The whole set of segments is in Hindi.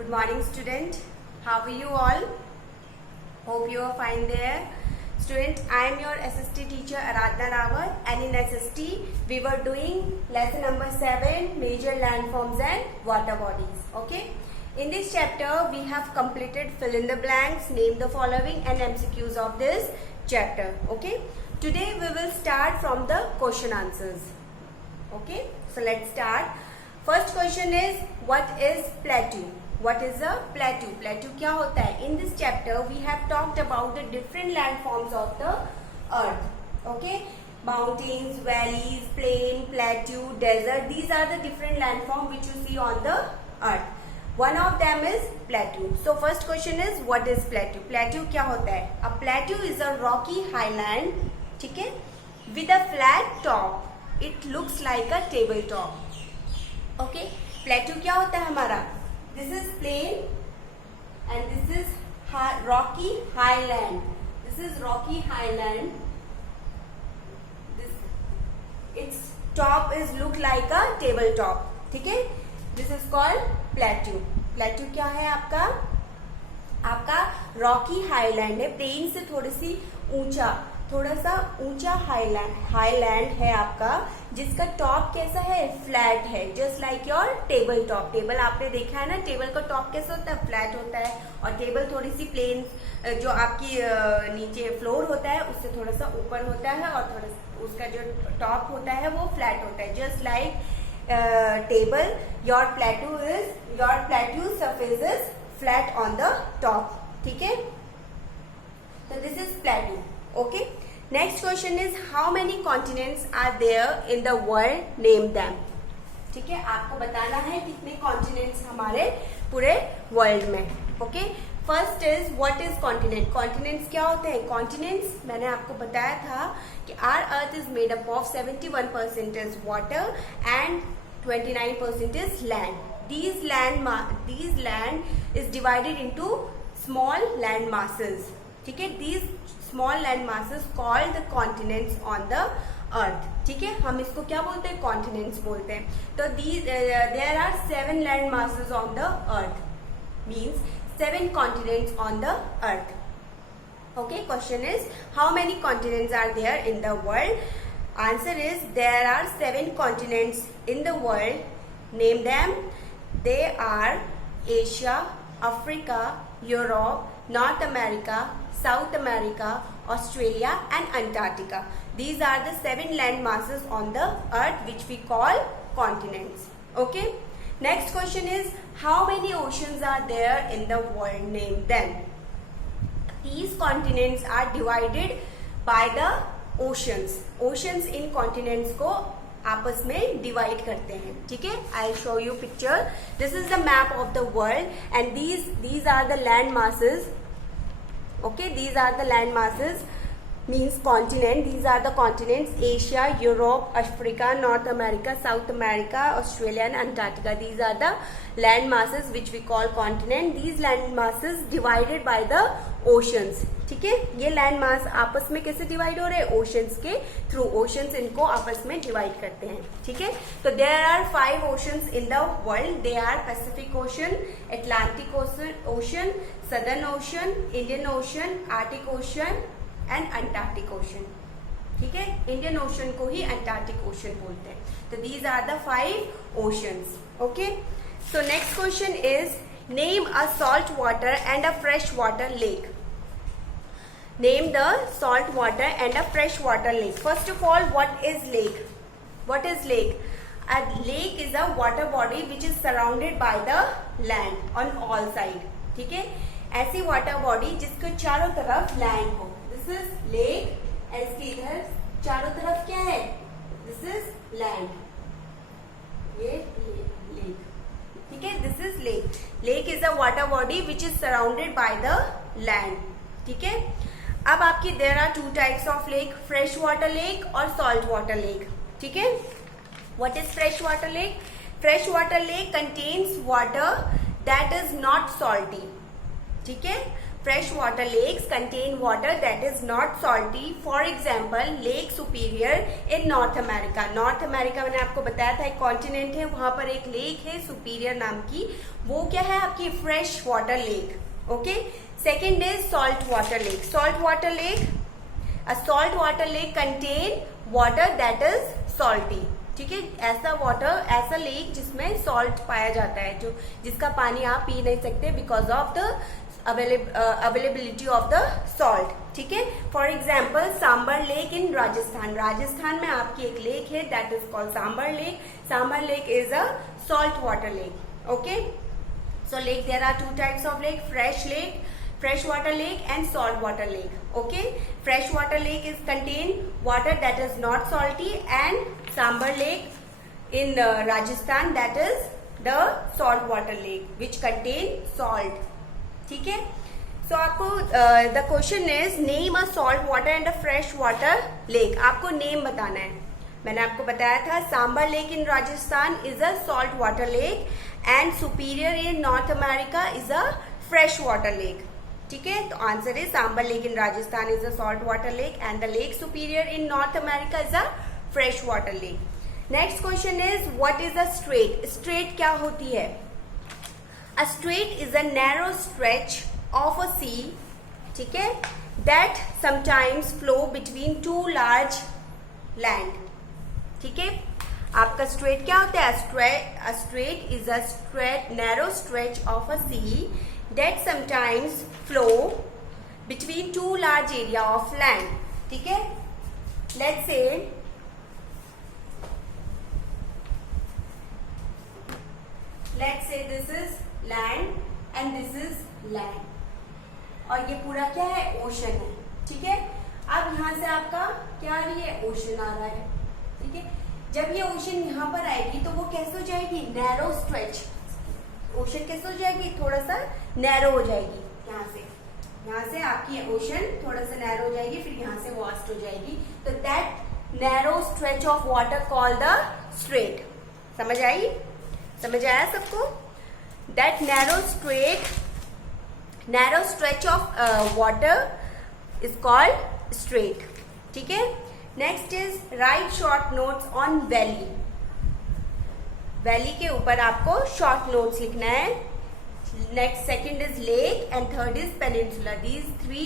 Good morning, student. How are you all? Hope you are fine there. Student, I am your SST teacher Aradhna Rawat, and in SST we were doing lesson number 7, major landforms and water bodies. Okay. In this chapter we have completed fill in the blanks, name the following and MCQs of this chapter. Okay. Today we will start from the question answers. Okay. So let's start. First question is, what is plateau? What is a plateau? Plateau क्या होता है? In this chapter we have talked about the different landforms of the earth. Okay, mountains, valleys, plain, plateau, desert. These are the different landforms which you see on the earth. One of them is plateau. So first question is, what is plateau? Plateau क्या होता है? A plateau is a rocky highland, ठीक है, with a flat top. It looks like a tabletop. Okay, plateau क्या होता है हमारा? This is plain and this is rocky highland. This is rocky highland. Its top is look like a tabletop. ठीक है? This is called plateau. Plateau क्या है आपका? आपका रॉकी हाईलैंड है, प्लेन से थोड़ा सा ऊंचा हाईलैंड है आपका, जिसका टॉप कैसा है? फ्लैट है, just like your table top. Table आपने देखा है ना, टेबल का टॉप कैसा होता है? फ्लैट होता है, और टेबल थोड़ी सी प्लेन, जो आपकी नीचे फ्लोर होता है उससे थोड़ा सा ऊपर होता है, और थोड़ा उसका जो टॉप होता है वो फ्लैट होता है, just like table. Your plateau surface is flat on the top. ठीक है, तो this is plateau. Okay. Next question is, how many continents are there in the world? Name them. ठीक है, आपको बताना है कितने continents हमारे पूरे वर्ल्ड में. Okay, first is what is continent. Continents क्या होते हैं? कॉन्टिनेंट्स मैंने आपको बताया था कि our earth is made up of 71% is water and 29% is land. These land is divided into small land masses. ठीक है, these small land masses called the continents on the earth. ठीक है, हम इसको क्या बोलते हैं? continents बोलते हैं. तो there are 7 land masses on the earth, means 7 continents on the earth. Okay, question is, how many continents are there in the world? Answer is, there are 7 continents in the world. Name them. They are Asia, Africa, Europe, North America, South America, Australia and Antarctica. These are the 7 land masses on the earth which we call continents. Okay. Next question is, how many oceans are there in the world? Name them. These continents are divided by the oceans. Oceans in continents को आपस में डिवाइड करते हैं. ठीक है, I show you picture. This is the map of the world and these are the land masses. Okay, these are the land masses, means continent. These are the continents: Asia, Europe, Africa, North America, South America, Australia and Antarctica. These are the land masses which we call continent. These land masses divided by the oceans. ठीक है, ये लैंड मास आपस में कैसे डिवाइड हो रहे हैं? ओशंस के थ्रू. ओशंस इनको आपस में डिवाइड करते हैं. ठीक है, तो there are 5 oceans in the world. They are Pacific Ocean, Atlantic Ocean, Southern Ocean, Indian Ocean, Arctic Ocean and Antarctic Ocean. ठीक है, इंडियन ओशन को ही अंटार्कटिक ओशन बोलते हैं. तो these are the 5 oceans. Okay, so next question is, name a salt water and a fresh water lake. Name the salt water and a fresh water lake. First of all, what is lake? What is lake? A lake is a water body which is surrounded by the land on all side. ठीक है, ऐसी वाटर बॉडी जिसके चारों तरफ लैंड हो. This is lake. इसके इधर चारों तरफ क्या है? This is land. ये lake. ठीक है, this is lake. Lake is a water body which is surrounded by the land. ठीक है, अब आपकी there are 2 types of lake, fresh water lake और सॉल्ट वाटर लेक. ठीक है, what is fresh water lake? Fresh water lake contains water that is not salty. ठीक है, fresh water lakes contain water that is not salty. For example, Lake Superior in North America. North America मैंने आपको बताया था एक कॉन्टिनेंट है, वहां पर एक लेक है सुपीरियर नाम की, वो क्या है आपकी fresh water lake. Okay. Second is salt water lake. Salt water lake, a salt water lake contain water that is salty. ठीक है, ऐसा वाटर, ऐसा लेक जिसमें सॉल्ट पाया जाता है, जो जिसका पानी आप पी नहीं सकते because of the availability of the salt. ठीक है. For example Sambhar lake in Rajasthan. Rajasthan में आपकी एक लेक है that is called Sambhar lake. Sambhar lake is a salt water lake. Okay. So lake, there are two types of lake, fresh water lake and salt water lake. Okay. Fresh water lake is contain water that is not salty, and Sambar lake in Rajasthan, that is the salt water lake which contain salt. ठीक है. So आपको the question is name a salt water and a fresh water lake. आपको name बताना है. मैंने आपको बताया था Sambhar lake in Rajasthan is a salt water lake and Superior in North America is a fresh water lake. ठीक है. तो answer is Sambhar lake in Rajasthan is a salt water lake and the lake Superior in North America is a fresh water lake. Next question is what is a strait. Strait क्या होती है? A strait is a narrow stretch of a sea. ठीक है. That sometimes flow between two large land. ठीक है. आपका स्ट्रेट क्या होता है? A strait is a narrow stretch of a sea that sometimes flow between two large area of land. ठीक है. Let's say this is land and this is land और ये पूरा क्या है? ओशन है. ठीक है. अब यहां से आपका क्या आ रही है? ओशन आ रहा है. ठीक है. जब ये ओशन यहां पर आएगी तो वो कैसे हो जाएगी? Narrow stretch. ओशन कैसे हो जाएगी? थोड़ा सा नैरो हो जाएगी. यहाँ से आपकी ओशन थोड़ा सा नैरो हो जाएगी, फिर यहाँ से वास्ट हो जाएगी. तो that narrow stretch of water called the straight. समझ आई? समझ आया सबको? That narrow stretch of water is called straight. ठीक है. Next is right short notes on valley. Valley के ऊपर आपको शॉर्ट नोट्स लिखना है. Next, second is lake and third is peninsula. These three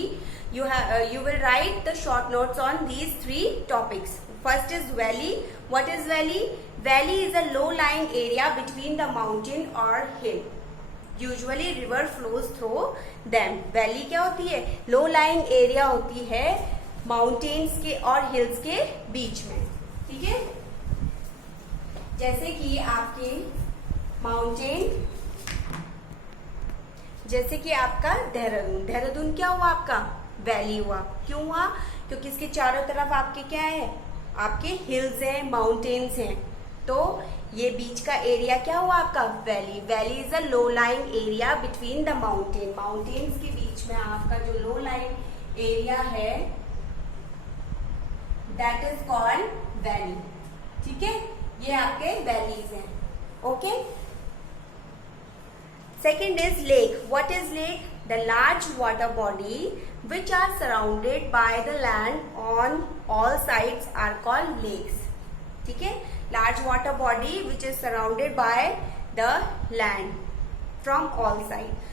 you will write the short notes on these three topics. First is valley. What is valley? Valley is a low lying area between the mountain or hill. Usually river flows through them. Valley क्या होती है? Low lying area होती है mountains के और hills के बीच में. ठीक है. जैसे कि आपके माउंटेन, जैसे कि आपका देहरादून. देहरादून क्या हुआ? आपका वैली हुआ. क्यों हुआ? क्योंकि इसके चारों तरफ आपके क्या है? आपके हिल्स हैं, माउंटेन्स हैं. तो ये बीच का एरिया क्या हुआ? आपका valley. Valley is a low lying area between the mountain. Mountains के बीच में आपका जो लो लाइंग एरिया है दैट इज कॉल्ड वैली. ठीक है. ये आपके वैलीज हैं. Okay. Second is lake. What is lake? The large water body which are surrounded by the land on all sides are called lakes. ठीक है. large water body which is surrounded by the land from all sides.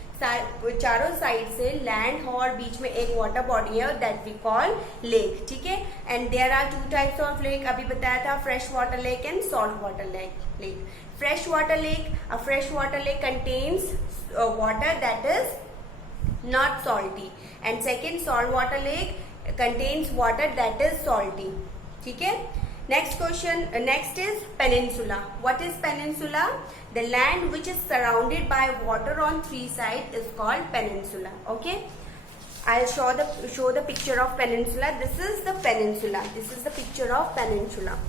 चारों साइड से लैंड और बीच में एक वाटर बॉडी है दैट वी कॉल लेक. ठीक है. And there are two types of lake. अभी बताया था fresh water lake and salt water lake. Fresh water lake, a fresh water lake contains water that is not salty, and second salt water lake contains water that is salty. ठीक है. Next question. Next is peninsula. What is peninsula? The land which is surrounded by water on three sides is called peninsula. Okay. I'll show the picture of peninsula. This is the peninsula. This is the picture of peninsula.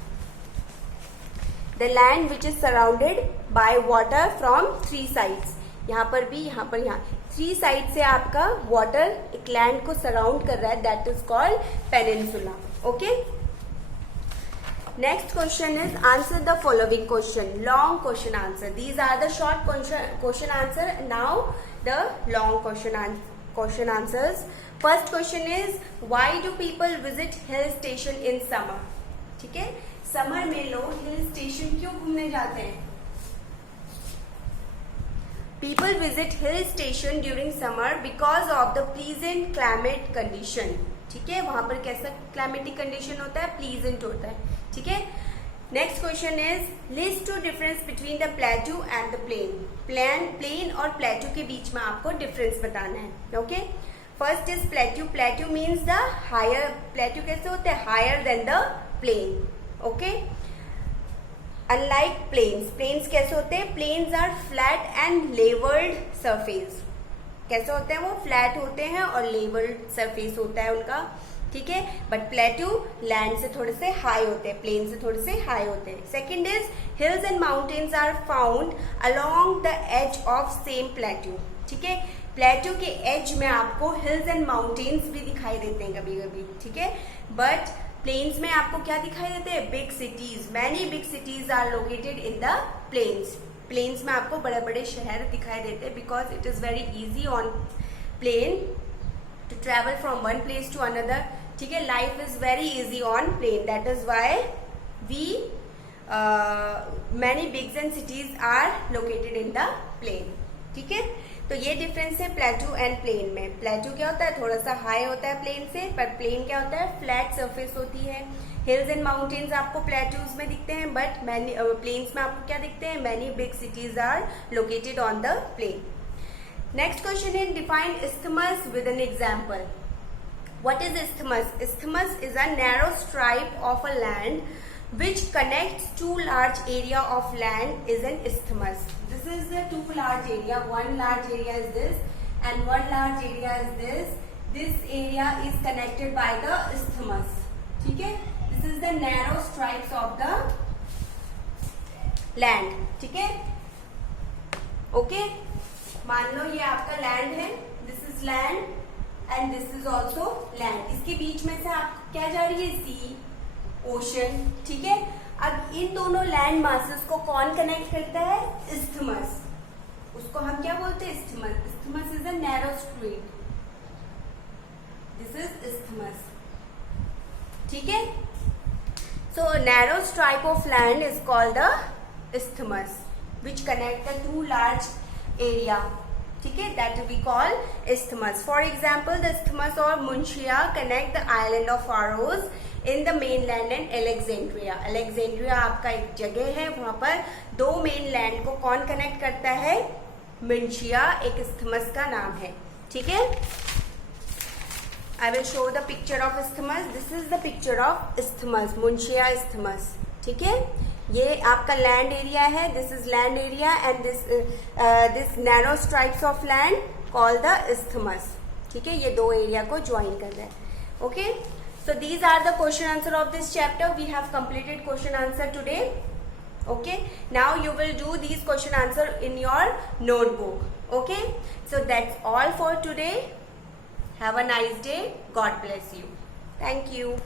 The land which is surrounded by water from three sides. यहाँ पर भी, यहाँ पर, यहाँ थ्री साइड से आपका वाटर एक लैंड को सराउंड कर रहा है that is called peninsula. Okay. Next question is answer the following question. Long question answer. These are the short question answer. Now the long question question answers. First question is why do people visit hill station in summer. ठीक है, समर में लोग हिल स्टेशन क्यों घूमने जाते हैं? People visit hill station during summer because of the pleasant climate condition. ठीक है, वहां पर कैसा क्लाइमेटिक कंडीशन होता है? प्लीजेंट होता है. ठीक है. Next question is list two difference between the plateau and the plain. Plain और प्लेट्यू के बीच में आपको डिफरेंस बताना है. Okay, first is plateau. Plateau means the higher. Plateau कैसे होते हैं? Higher than the plain. Okay, unlike plains. Plains कैसे होते हैं? Plains are flat and levelled surface. कैसे होते हैं वो? फ्लैट होते हैं और लेवर्ड सरफेस होता है उनका. ठीक है, बट प्लेट्यू लैंड से थोड़े से हाई होते हैं, प्लेन से थोड़े से हाई होते हैं. Second is hills and mountains are found along the edge of same plateau. ठीक है, प्लेट्यू के एज में आपको हिल्स एंड माउंटेन्स भी दिखाई देते हैं कभी कभी. ठीक है, बट प्लेन्स में आपको क्या दिखाई देते हैं? Big cities. Many big cities are located in the plains. Plains में आपको बड़े बड़े शहर दिखाई देते हैं because it is very easy on plain to travel from one place to another. ठीक है, life is very easy on plain. That is why we many bigs and cities are located in the plain. ठीक है, तो ये डिफरेंस है प्लेट्यू एंड प्लेन में. प्लेट्यू क्या होता है? थोड़ा सा हाई होता है प्लेन से, पर प्लेन क्या होता है? फ्लैट सरफेस होती है. हिल्स एंड माउंटेन्स आपको प्लेट्यूज में दिखते हैं, बट मैनी प्लेन्स में आपको क्या दिखते हैं? Many big cities are located on the plain. Next question is define isthmus with an example. What is isthmus? Isthmus is a narrow stripe of a land which connects two large area of land is an isthmus. This is the two large area. One large area is this and one large area is this. This area is connected by the isthmus. ठीक है, this is the narrow stripes of the land. ठीक है, ओके. मान लो ये आपका लैंड है. This is land and this is also land. इसके बीच में से आपको क्या जा रही है? सी, ओशन. ठीक है, अब इन दोनों लैंड मासेस को कौन कनेक्ट करता है? isthmus. उसको हम क्या बोलते हैं? isthmus. isthmus is a narrow strait. This is isthmus. ठीक है, so narrow stripe of land is called the isthmus which connect the two large area. ठीक है, that we call isthmus. For example the isthmus और मुंशिया connect the island of Pharos in the mainland and Alexandria. Alexandria आपका एक जगह है, वहां पर दो मेन लैंड को कौन कनेक्ट करता है? मुंशिया एक isthmus का नाम है. ठीक है, I will show the picture of isthmus. This is the picture of isthmus, मुंशिया isthmus. ठीक है, ये आपका लैंड एरिया है. This is land area and this narrow stripes of land call the isthmus. ठीक है, ये दो एरिया को ज्वाइन कर रहा है. Okay, so these are the question answer of this chapter. We have completed question answer today. Okay, now you will do these question answer in your notebook. Okay, so that's all for today. Have a nice day. God bless you. Thank you.